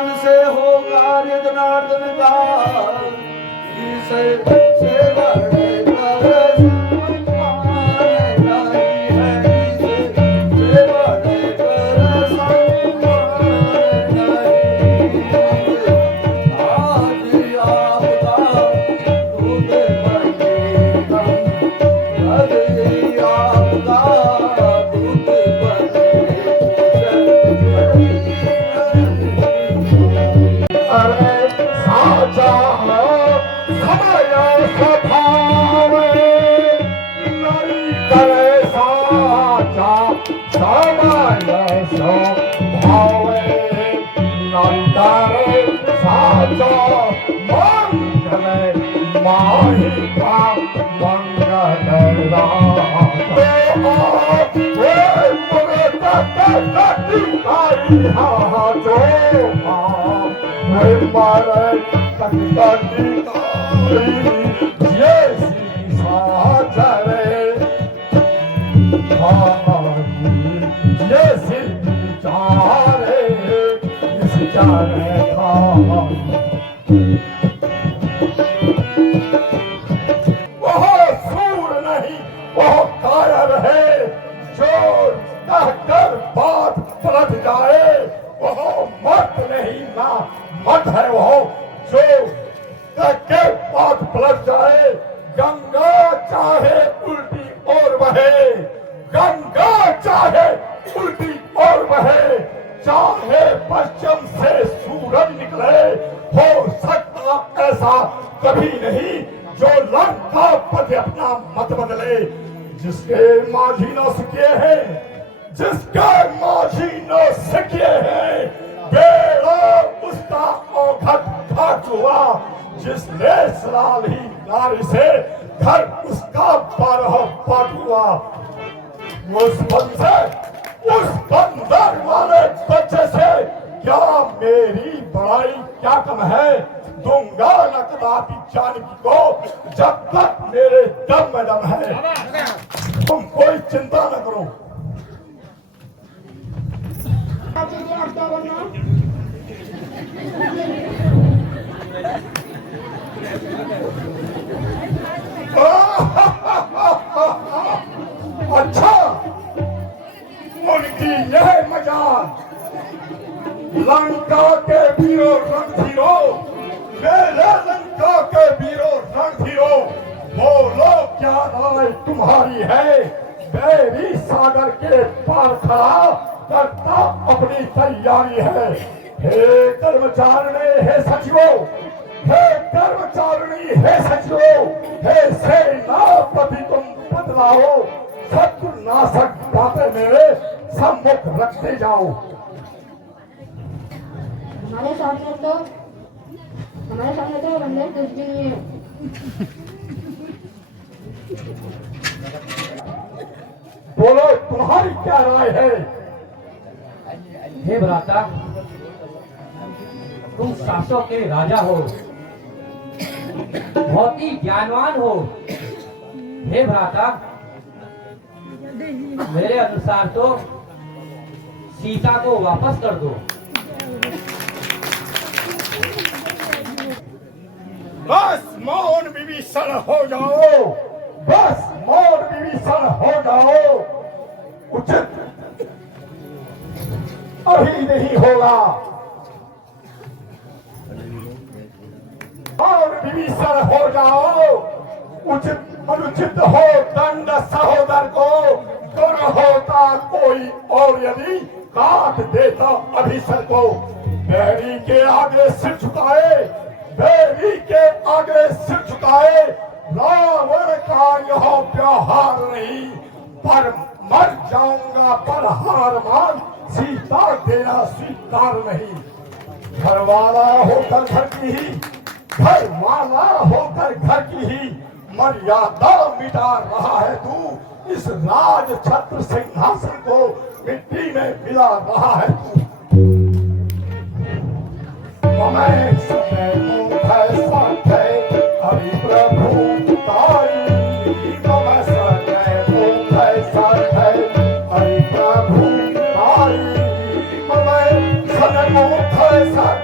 जन से हो कार्य जनार्दन का, से बड़े पर सम्मान नहीं है, से बड़े पर सम्मान नहीं। आज आपका दूध बनेगा, कल आपका दूध बनेगा। अरे साचा समय स्वभाव नहीं करे साचा, समय स्वभाव नहीं करे साचा, मंगल माही का मंगल वह सूर नहीं वह कायर है, जो कहकर बात पलट जाए वह मत नहीं ना मत है, वह जो कहकर बात पलट जाए। गंगा चाहे उल्टी और बहे, गंगा चाहे उल्टी और बहे, चाहे पश्चिम से सूरज निकले, हो सकता ऐसा कभी नहीं जो लंका पति अपना मत बदले। जिसके माझी न सके हैं, जिसके माझी न सके हैं, बेड़ा उसका औघट घाट हुआ। जिसने सलाल ही नारी से घर उसका 12 पाट हुआ। उस बंदर वाले बच्चे से क्या मेरी बड़ाई क्या कम है, दूंगा न कदापि जानकी को जब तक मेरे दम में दम है। तुम कोई चिंता न करो। अच्छा, उनकी यह मजाल, लंका के वीरों रणधीरो, मेरे लंका के वीरों रणधीरो, बोलो क्या राय तुम्हारी है। बैरी सागर के पार खड़ा करता अपनी तैयारी है। हे कर्मचारिणी हे सचिवों, हे कर्मचारिणी हे सचिवों, हे सेनापति तुम बदलाओ, शत्रु नाशक बातें मेरे सम्मुख रखते जाओ। हमारे सामने तो बंदर कुछ भी नहीं है। बोलो तुम्हारी क्या राय है। हे भ्राता, तुम शासकों के राजा हो, बहुत ही ज्ञानवान हो। हे भ्राता, मेरे अनुसार तो सीता को वापस कर दो। बस मौन विभीषण हो जाओ, बस मौन विभीषण हो जाओ। उचित अभी नहीं होगा। मौन विभीषण हो जाओ, उचित अनुचित हो दंड सहोदर को। गुण होता कोई और यदि काट देता अभिषेक को। बैरी के आगे सिर झुकाए, बैरी के आगे सिर झुकाए, रावण का यह व्यवहार नहीं। पर मर जाऊंगा पर हार मान, सीता देना स्वीकार नहीं। घर वाला होकर घर की ही, घर वाला होकर घर की ही मर्यादा मिटा रहा है तू। इस राज छत्र सिंहासन को मिट्टी में मिला रहा है तू। मैं समय मुख ऐसा है हरि प्रभु ताई, मैं समय मुख ऐसा है हरि प्रभु ताई, मैं समय मुख रहेगा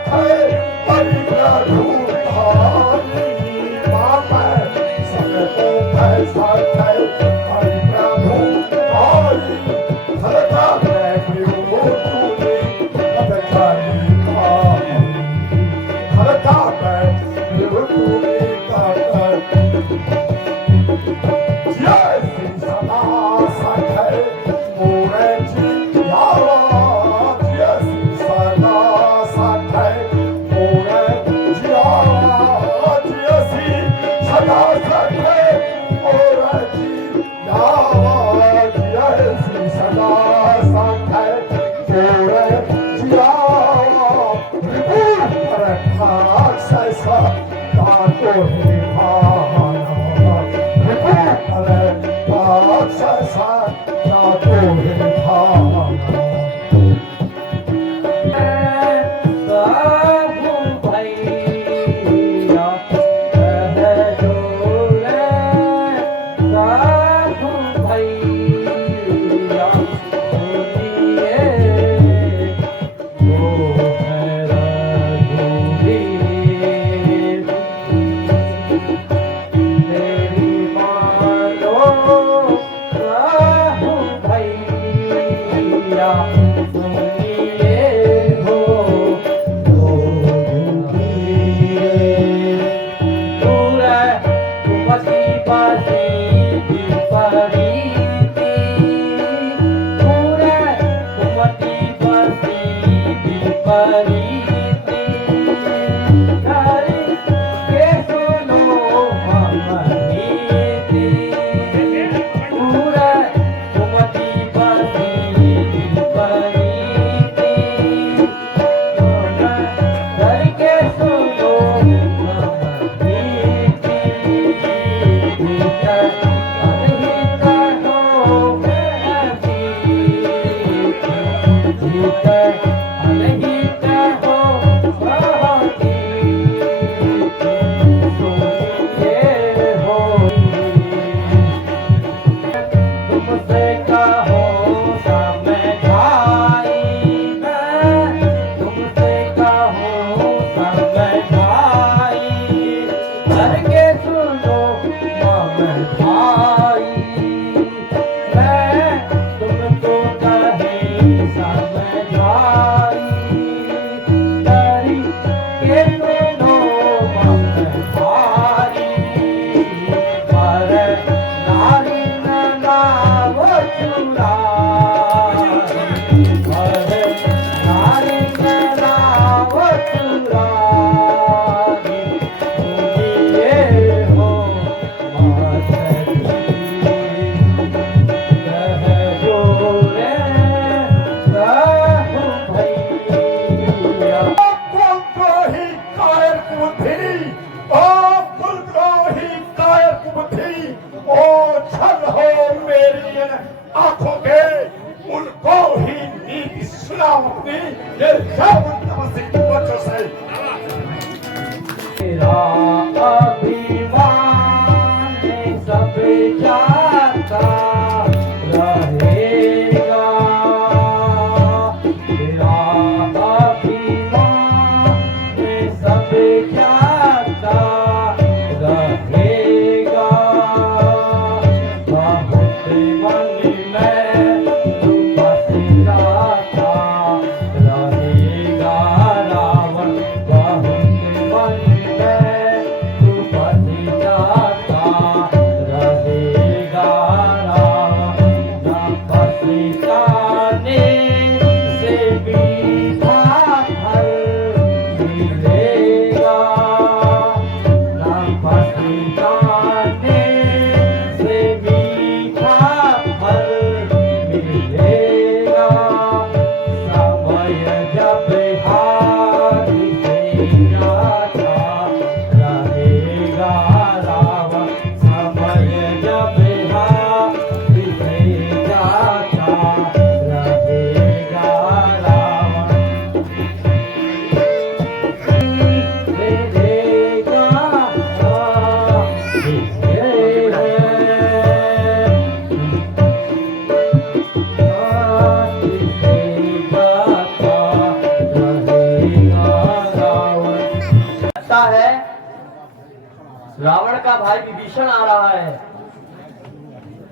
मेरा भाई विभीषण आ रहा है।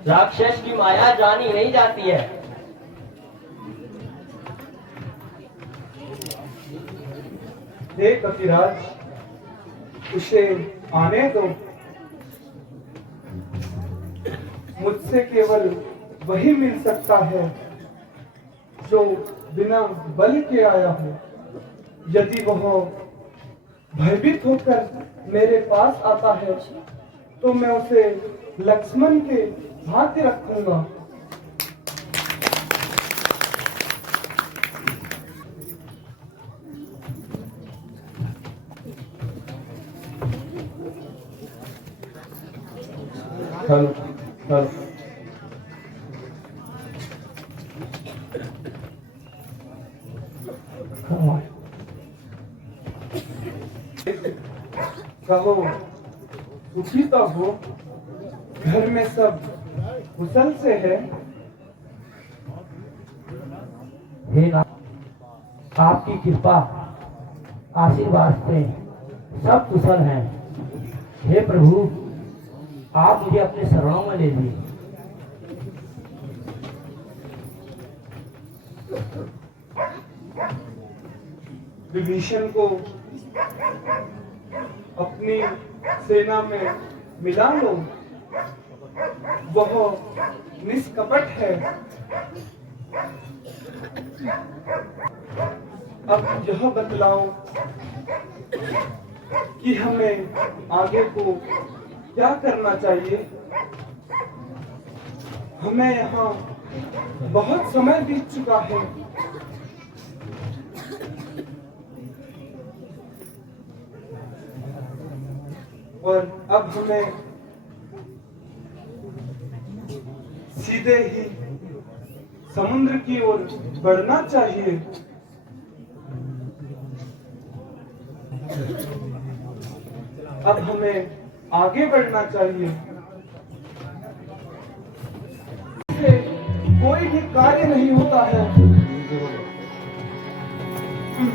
राक्षस की माया जानी नहीं जाती है। हे कपिराज, उसे आने दो। मुझसे केवल वही मिल सकता है जो बिना बल के आया हो। यदि वह भयभीत होकर मेरे पास आता है तो मैं उसे लक्ष्मण के भाग्य रखूंगा। हेलो हेलो, कहो उठी तो हो, घर में सब कुशल से है? हे नाथ, आपकी कृपा आशीर्वाद से सब कुशल हैं। हे प्रभु, आप मुझे अपने शरणों में ले लीजिए। विभीषण को अपनी सेना में मिला लो। वह निष्कपट है। अब यह बतलाओ कि हमें आगे को क्या करना चाहिए। हमें यहाँ बहुत समय बीत चुका है। और अब हमें सीधे ही समुद्र की ओर बढ़ना चाहिए। अब हमें आगे बढ़ना चाहिए। इससे कोई भी कार्य नहीं होता है।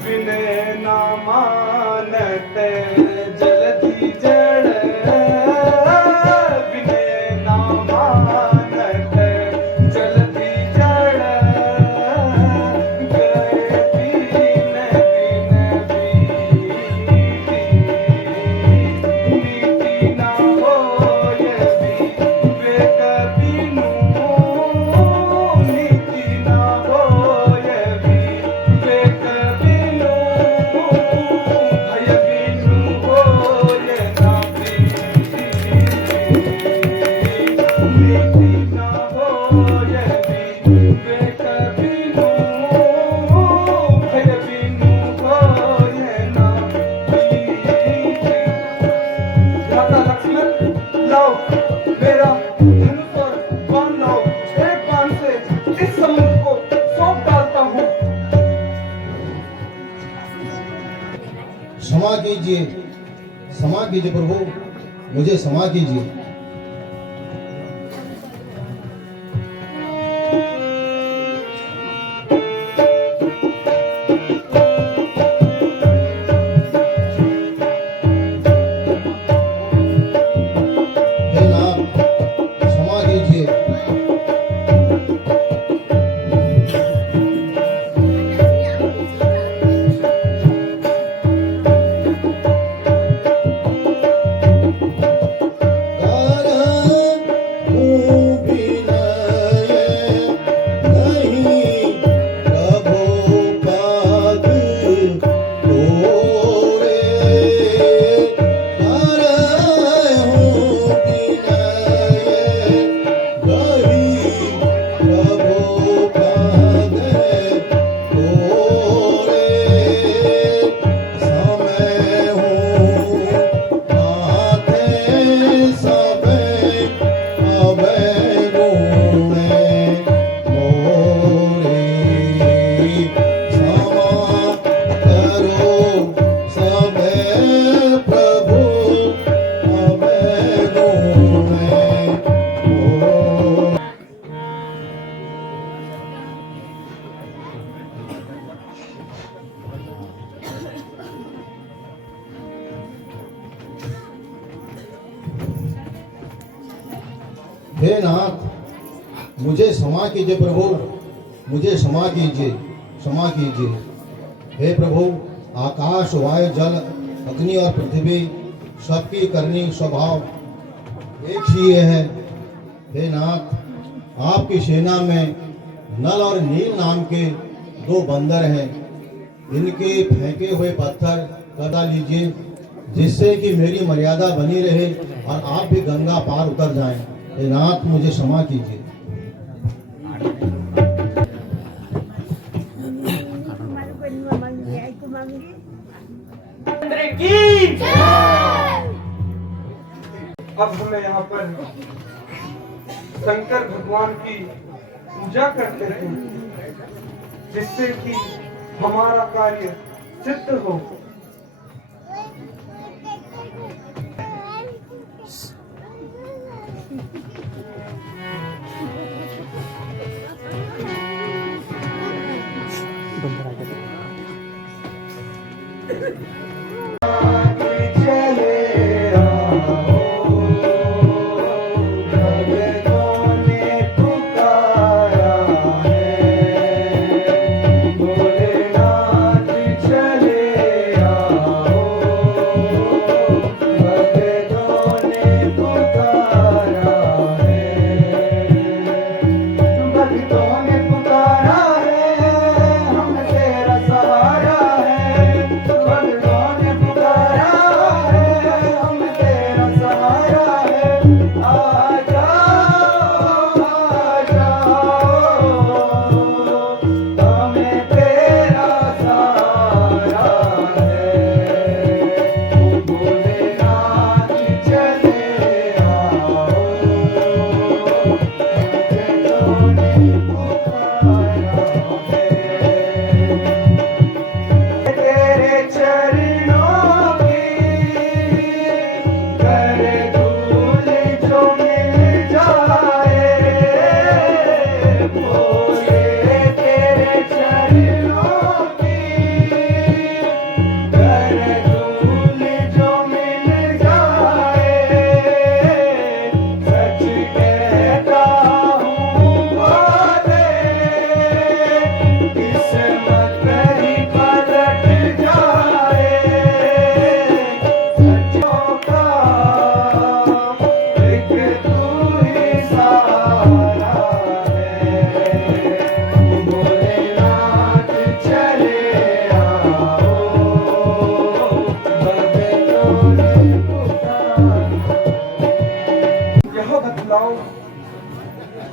विनय न मानते जलधि जड़, विनय न मानते जलधि जड़, गए दिन दिन बीती, नीति न होय विवेक बिनु, नीति न होय विवेक बिनु, भय बिनु होय न प्रीति, नीति न होय विवेक बिनु, भय बिनु होय न प्रीति। भ्राता लक्ष्मण, लाओ मेरा धनुष और बाण लाओ। एक बाण से इस समुद्र को सौंप डालता हूँ। क्षमा कीजिए, क्षमा कीजिए प्रभु, मुझे क्षमा कीजिए। हे नाथ, क्षमा कीजिए। हे नाथ, मुझे क्षमा कीजिए प्रभु, मुझे क्षमा कीजिए, क्षमा कीजिए। हे प्रभु, आकाश, वायु, जल, अग्नि और पृथ्वी सबकी करनी स्वभाव एक ही है। हे नाथ, आपकी सेना में नल और नील नाम के दो बंदर हैं। इनके फेंके हुए पत्थर कटा लीजिए, जिससे कि मेरी मर्यादा बनी रहे और आप भी गंगा पार उतर जाएं। हे नाथ, मुझे क्षमा कीजिए। अब हमें यहाँ पर शंकर भगवान की पूजा करते हैं, जिससे कि हमारा कार्य सिद्ध हो।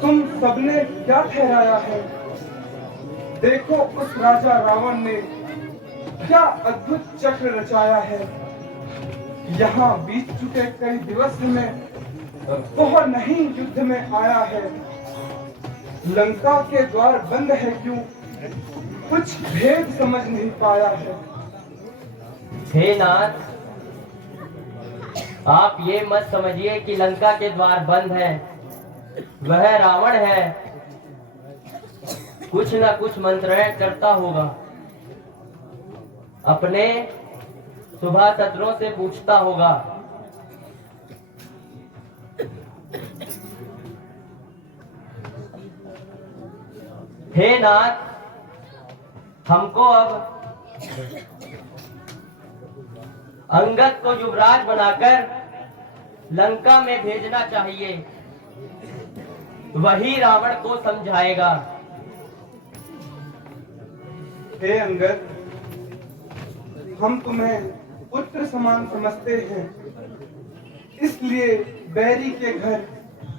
तुम सबने क्या ठहराया है? देखो उस राजा रावण ने क्या अद्भुत चक्र रचाया है। यहाँ बीत चुके कई दिवस में वह नहीं युद्ध में आया है। लंका के द्वार बंद है क्यों? कुछ भेद समझ नहीं पाया है। हे नाथ, आप ये मत समझिए कि लंका के द्वार बंद है। वह रावण है, कुछ न कुछ मंत्रण करता होगा। अपने सुभाषत्रों से पूछता होगा। हे नाथ, हमको अब अंगद को युवराज बनाकर लंका में भेजना चाहिए। वही रावण को समझाएगा। हे अंगद, हम तुम्हें पुत्र समान समझते हैं, इसलिए बैरी के घर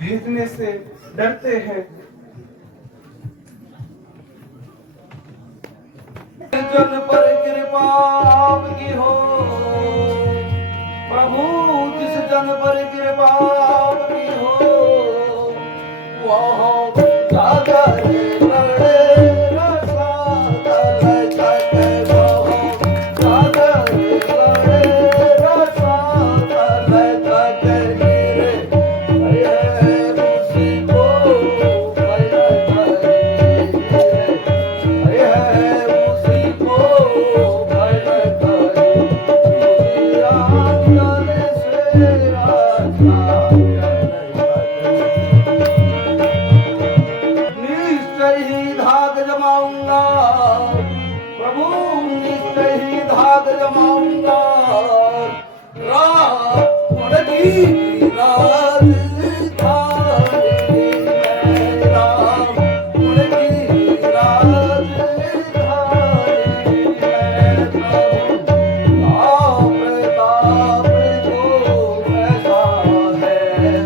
भेजने से डरते हैं। जन पर कृपा आपकी हो प्रभु, जिस जन पर कृपा आपकी हो वह सागर लड़े रसा तल छठे वह सागर लड़े रसा तल छठे गिरे भय ऋषि को भय गिरे भय ऋषि को भय गिरे राजन से राजा धाक जमाऊंगा प्रभु, निश्चय ही धाक जमाऊंगा। रावण की राजधानी में, रावण की राजधानी में प्रभु, प्रताप जो ऐसा है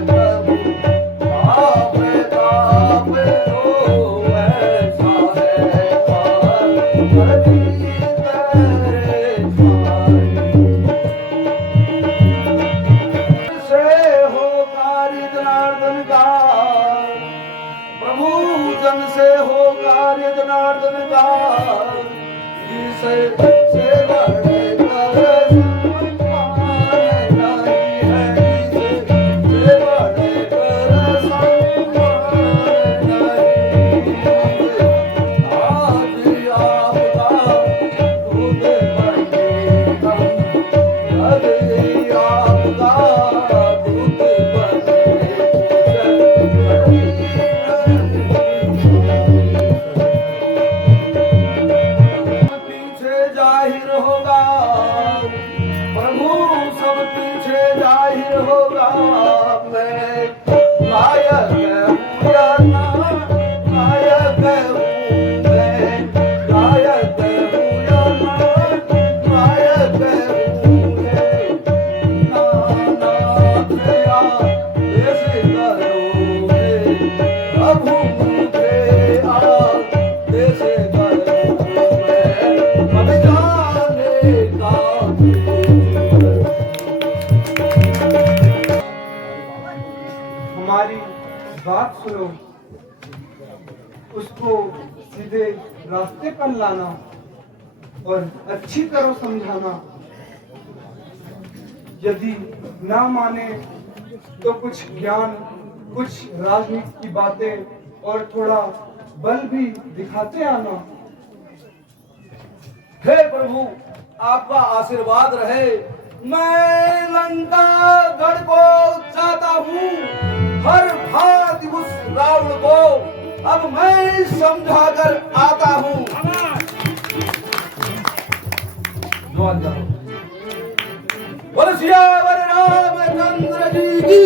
प्रभु, प्रताप जो ऐसा है से हो कार्य जनार्दन का प्रभु, जन से हो कार्य जनार्दन का, जिसे से बड़े कर सम्मान नहीं है, जिसे से बड़े कर सम्मान नहीं। आज आपका दूध बनेगा, आज आपका दूध पीछे जाहिर होगा प्रभु, सब पीछे जाहिर होगा। मैं लायक हूँ या ना लायक हूँ, मैं लायक हूँ या ना लायक हूँ, नाना तेरा ऐसे करोगे प्रभु, मुझे आदेश करोगे अब जाने का। हमारी बात सुनो, उसको सीधे रास्ते पर लाना और अच्छी तरह समझाना। यदि ना माने तो कुछ ज्ञान, कुछ राजनीति की बातें और थोड़ा बल भी दिखाते आना। हे प्रभु, आपका आशीर्वाद रहे। मैं लंका गढ़ को चाहता हूँ, हर भांति उस रावण को अब मैं समझा कर आता हूँ। बोल सियावर रामचंद्र जी की